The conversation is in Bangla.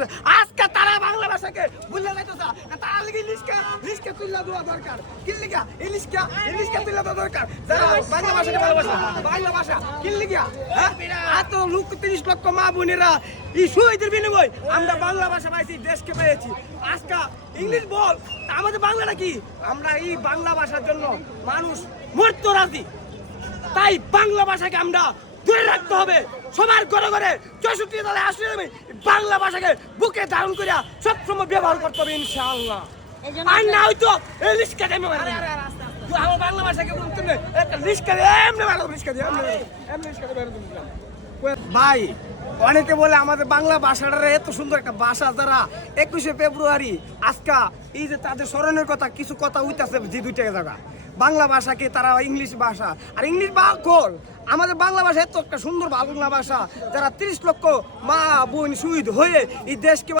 ভাষা আজকে তারা বাংলা ভাষাকে ভুলে যাইতো তারা লিখে ইলিশকে তুলে দেওয়া দরকার কি লিখা ইলিশকে তুলে দেওয়া দরকার যারা বাংলা ভাষাকে ভালোবাসে বাংলা ভাষা কি লিখা এত লোক 30 লক্ষ মা বোনেরা এই শহীদের বিনিময় আমরা বাংলা ভাষা পাইছি দেশকে পেয়েছি আজকে ইংলিশ বল আমাদের বাংলাটা কি আমরা এই বাংলা ভাষার জন্য মানুষ মরতে রাজি তাই বাংলা ভাষাকে আমরা ধরে রাখতে হবে সবার ঘরে ঘরে 64 দলে আসলে বাংলা ভাষাকে বুকে ধারণ করে সবসময় ব্যবহার করতে হবে ইনশাআল্লাহ আর না হয়তো এই লিস্কা দেবে আমার বাংলা ভাষাকে বলতে নেই একটা লিস্কা এমনি ভালো লিস্কা দিয়ে এমনি লিস্কা দেবে ভাই অনেকে বলে আমাদের বাংলা ভাষাটা এত সুন্দর একটা ভাষা যারা 21শে ফেব্রুয়ারি আজকে এই যে তাদের স্মরণের কথা কিছু কথা হইতাছে যে দুইটা জায়গা বাংলা ভাষাকে তারা ইংলিশ ভাষা আর ইংলিশ বাকল আমাদের বাংলা ভাষা এত একটা সুন্দর বাংলা ভাষা যারা 30 লক্ষ মা বোন শহীদ হয়ে এই দেশকে